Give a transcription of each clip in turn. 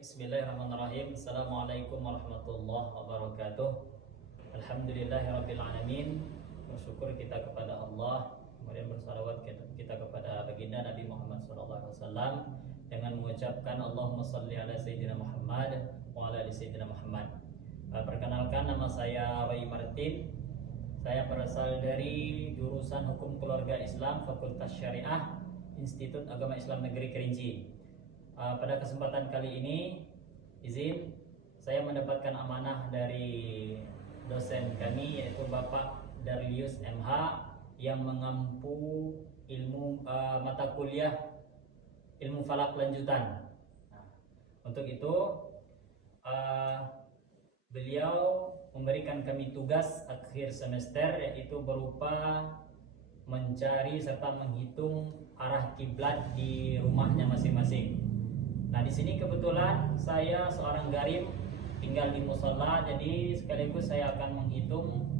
Bismillahirrahmanirrahim. Assalamualaikum warahmatullahi wabarakatuh. Alhamdulillahirrabbilalamin. Bersyukur kita kepada Allah, kemudian bersalawat kita kepada baginda Nabi Muhammad SAW dengan mengucapkan Allahumma salli ala Sayyidina Muhammad wa ala ali Sayyidina Muhammad. Perkenalkan, nama saya Roy Martin. Saya berasal dari jurusan Hukum Keluarga Islam Fakultas Syariah Institut Agama Islam Negeri Kerinci. Pada kesempatan kali ini, izin saya mendapatkan amanah dari dosen kami, yaitu Bapak Darlius MH, yang mengampu ilmu mata kuliah ilmu falak lanjutan. Untuk itu beliau memberikan kami tugas akhir semester, yaitu berupa mencari serta menghitung arah kiblat di rumahnya masing-masing. Nah, di sini kebetulan saya seorang gharib tinggal di musola, jadi sekaligus saya akan menghitung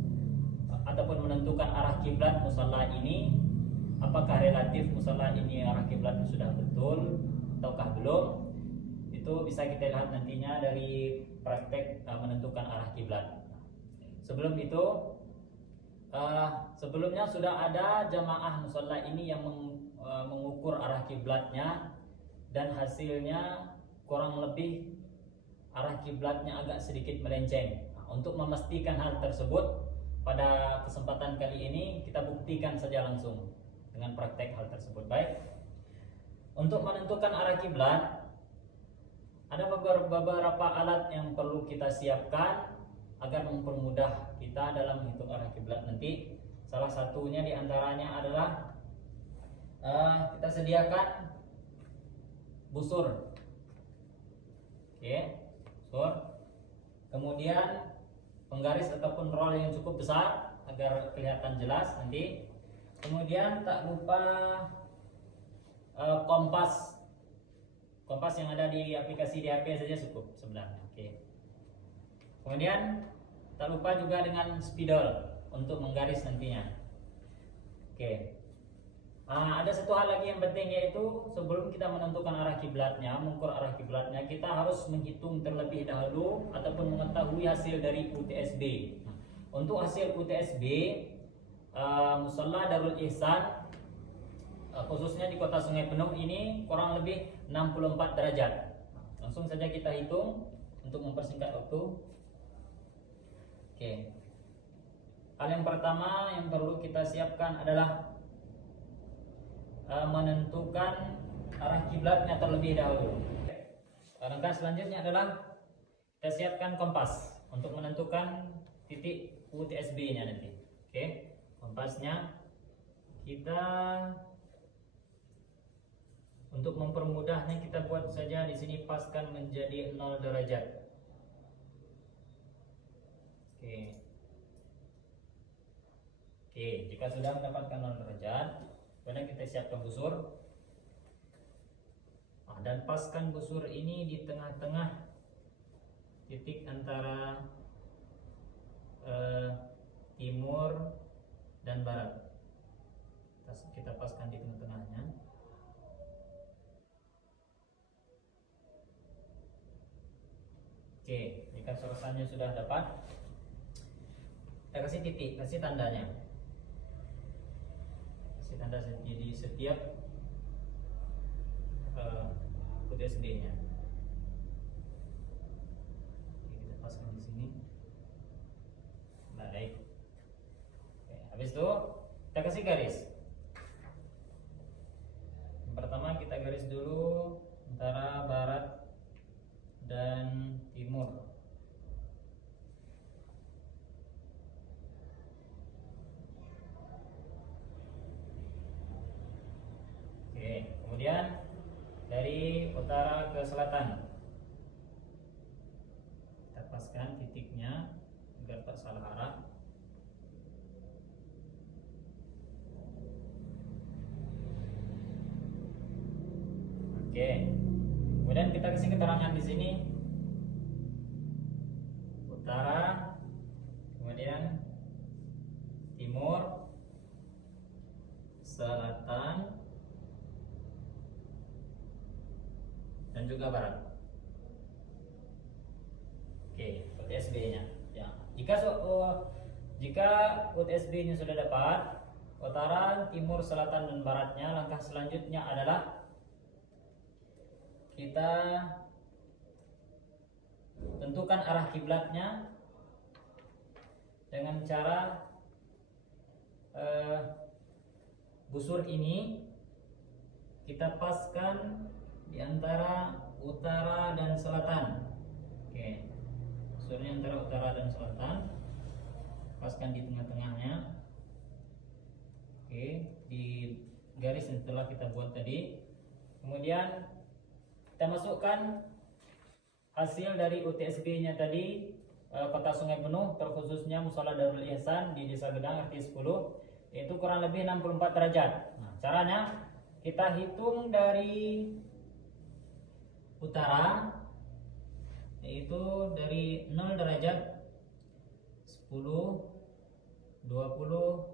ataupun menentukan arah kiblat musola ini, apakah relatif musola ini arah kiblatnya sudah betul ataukah belum. Itu bisa kita lihat nantinya dari praktek menentukan arah kiblat. Sebelum itu, sebelumnya sudah ada jamaah musola ini yang mengukur arah kiblatnya, dan hasilnya kurang lebih arah kiblatnya agak sedikit melenceng. Untuk memastikan hal tersebut, pada kesempatan kali ini kita buktikan saja langsung dengan praktek hal tersebut. Baik, untuk menentukan arah kiblat ada beberapa alat yang perlu kita siapkan agar mempermudah kita dalam menghitung arah kiblat nanti. Salah satunya diantaranya adalah kita sediakan busur, busur. Kemudian penggaris ataupun roll yang cukup besar agar kelihatan jelas nanti. Kemudian tak lupa kompas yang ada di aplikasi di HP saja cukup sebenarnya. Kemudian tak lupa juga dengan spidol untuk menggaris nantinya. Ada satu hal lagi yang penting, yaitu sebelum kita menentukan arah kiblatnya, mengukur arah kiblatnya, kita harus menghitung terlebih dahulu ataupun mengetahui hasil dari UTSB. Untuk hasil UTSB Musalla Darul Ihsan, khususnya di Kota Sungai Penuh ini, kurang lebih 64 derajat. Langsung saja kita hitung untuk mempersingkat waktu. Hal yang pertama yang perlu kita siapkan adalah menentukan arah kiblatnya terlebih dahulu. Langkah selanjutnya adalah kita siapkan kompas untuk menentukan titik UTSB-nya nanti. Kompasnya kita, untuk mempermudahnya, kita buat saja di sini paskan menjadi 0 derajat. Jika sudah mendapatkan 0 derajat, kemudian kita siapkan busur, dan paskan busur ini di tengah-tengah titik antara timur dan barat. Kita paskan di tengah-tengahnya. Jika selesainya sudah dapat, kita kasih titik, kasih tandanya. Tanda di setiap UTSB-nya. Kita paskan di sini. Baik. Habis itu kita kasih garis. Yang pertama kita garis dulu antara barat dan timur. Kemudian dari utara ke selatan, kita paskan titiknya agar tak salah arah. Kemudian kita kasih keterangan di sini utara, kemudian timur, selatan, dan juga barat. Oke, UTSB-nya. Ya. Jika UTSB-nya sudah dapat, utara, timur, selatan, dan baratnya, langkah selanjutnya adalah kita tentukan arah kiblatnya dengan cara busur ini kita paskan di antara utara dan selatan. Oke, busurnya antara utara dan selatan, paskan di tengah-tengahnya. Oke, di garis yang telah kita buat tadi. Kemudian kita masukkan hasil dari UTSB-nya tadi, Kota Sungai Penuh, terkhususnya Mushola Darul Ihsan di Desa Gedang RT 10, yaitu kurang lebih 64 derajat. Nah, caranya kita hitung dari utara, yaitu dari 0 derajat, 10, 20,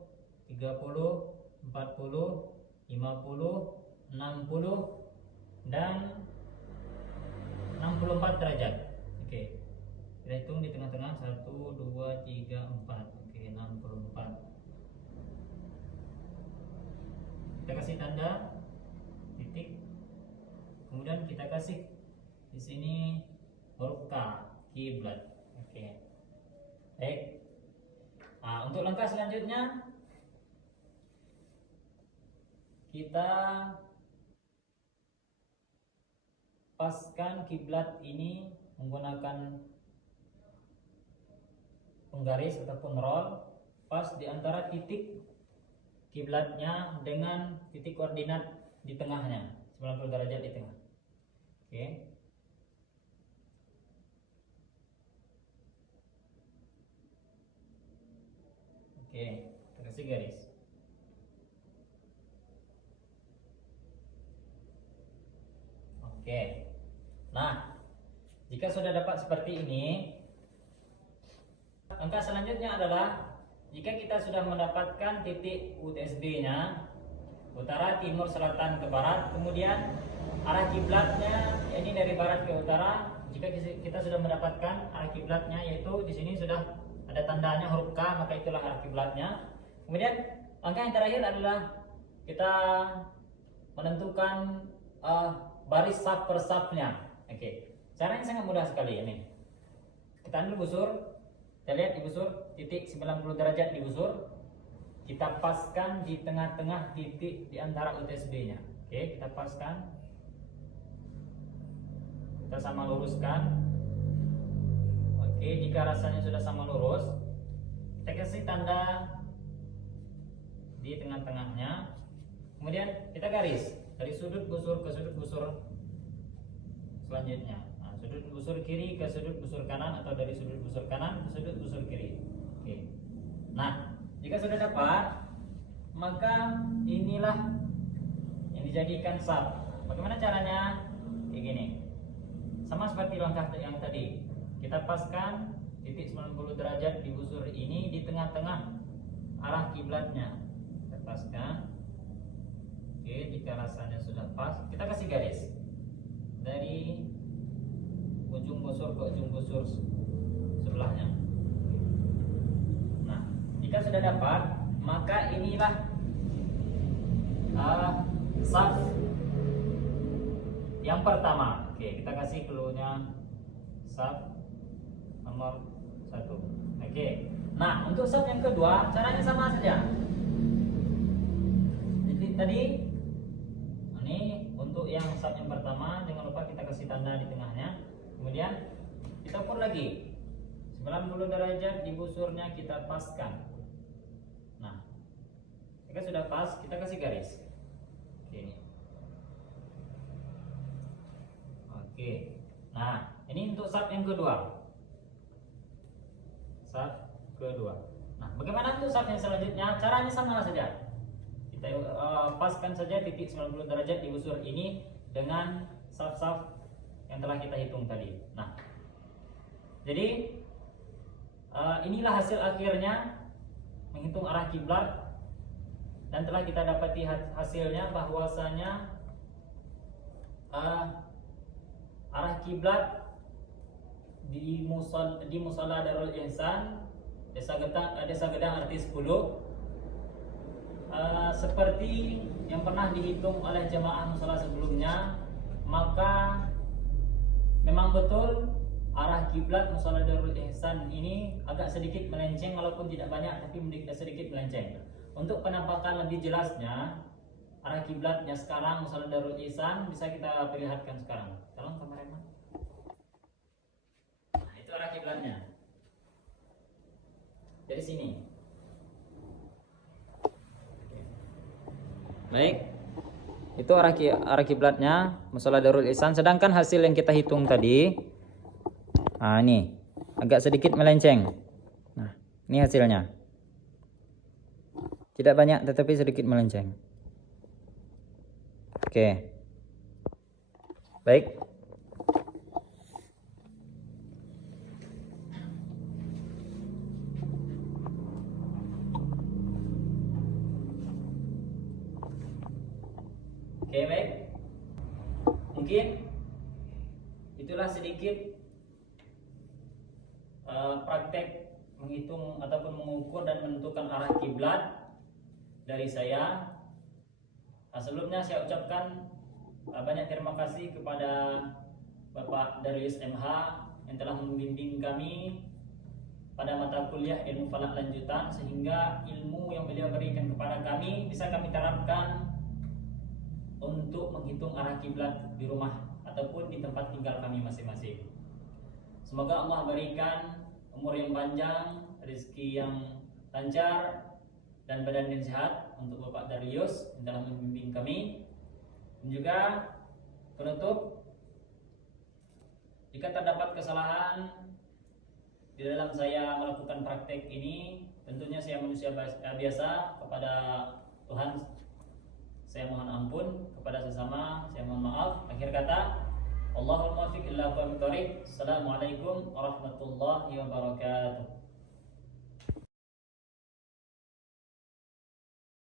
30, 40, 50, 60, dan 64 derajat. Oke, kita hitung di tengah-tengah, 1, 2, 3, 4. Oke, 64. Kita kasih tanda titik, kemudian kita kasih di sini huruf K, kiblat. Oke, baik. Nah, untuk langkah selanjutnya kita paskan kiblat ini menggunakan penggaris ataupun roll pas di antara titik kiblatnya dengan titik koordinat di tengahnya, 90 derajat di tengah. Oke. Oke, kita kasih garis. Oke. Nah, jika sudah dapat seperti ini, langkah selanjutnya adalah jika kita sudah mendapatkan titik UTSB-nya, utara, timur, selatan ke barat, kemudian arah kiblatnya ini dari barat ke utara. Jika kita sudah mendapatkan arah kiblatnya, yaitu di sini sudah ada tandanya huruf K, maka itulah arah kiblatnya. Kemudian langkah yang terakhir adalah kita menentukan baris saf per safnya. Oke, caranya sangat mudah sekali ini. Kita ambil busur, kita lihat di busur, titik 90 derajat di busur, kita paskan di tengah-tengah titik di antara UTSB-nya. Oke, kita paskan, kita sama luruskan. Oke, jika rasanya sudah sama lurus, kita kasih tanda di tengah-tengahnya. Kemudian kita garis dari sudut busur ke sudut busur selanjutnya. Nah, sudut busur kiri ke sudut busur kanan, atau dari sudut busur kanan ke sudut busur kiri. Oke. Nah, jika sudah dapat, maka inilah yang dijadikan saf. Bagaimana caranya? Kayak gini. Sama seperti langkah yang tadi. Kita paskan titik 90 derajat di busur ini di tengah-tengah arah kiblatnya. Kita paskan. Oke, jika rasanya sudah pas, kita kasih garis dari ujung busur ke ujung busur sebelahnya. Nah, jika sudah dapat, maka inilah saf yang pertama. Oke, kita kasih clue-nya, saf nomor 1. Oke. Nah, untuk saf yang kedua, caranya sama saja. Jadi tadi ini untuk yang saf yang pertama, jangan lupa kita kasih tanda di tengahnya. Kemudian kita ukur lagi 90 derajat di busurnya, kita paskan. Nah, jika sudah pas, kita kasih garis. Oke. Nah, ini untuk saf yang kedua. Saf kedua. Nah, bagaimana untuk saf yang selanjutnya? Caranya sama saja. Kita paskan saja titik 90 derajat di busur ini dengan saf-saf yang telah kita hitung tadi. Nah, jadi inilah hasil akhirnya menghitung arah kiblat, dan telah kita dapati hasilnya bahwasanya arah kiblat di Musala Darul Ihsan Desa Gedang RT 10, seperti yang pernah dihitung oleh jemaah musala sebelumnya, maka memang betul arah kiblat Musala Darul Ihsan ini agak sedikit melenceng, walaupun tidak banyak tapi sedikit melenceng. Untuk penampakan lebih jelasnya arah kiblatnya sekarang Musala Darul Ihsan bisa kita perlihatkan sekarang. Tolong kameramen. Nah, itu arah kiblatnya. Dari sini. Baik. Itu arah kiblatnya Musala Darul Ihsan. Sedangkan hasil yang kita hitung tadi, nah ini agak sedikit melenceng. Nah, ini hasilnya. Tidak banyak tetapi sedikit melenceng. Oke. Baik. Oke, baik. Mungkin itulah sedikit praktek menghitung ataupun mengukur dan menentukan arah kiblat dari saya. Sebelumnya saya ucapkan banyak terima kasih kepada Bapak Darius MH yang telah membimbing kami pada mata kuliah ilmu falak lanjutan, sehingga ilmu yang beliau berikan kepada kami bisa kami terapkan untuk menghitung arah kiblat di rumah ataupun di tempat tinggal kami masing-masing. Semoga Allah berikan umur yang panjang, rezeki yang lancar, dan badan yang sehat untuk Bapak Darius yang telah membimbing kami. Dan juga penutup, jika terdapat kesalahan di dalam saya melakukan praktek ini, tentunya saya manusia biasa, kepada Tuhan saya mohon ampun, kepada sesama saya mohon maaf. Akhir kata, Allahul muwaffiq ila aqwamit thoriq. Assalamualaikum warahmatullahi wabarakatuh.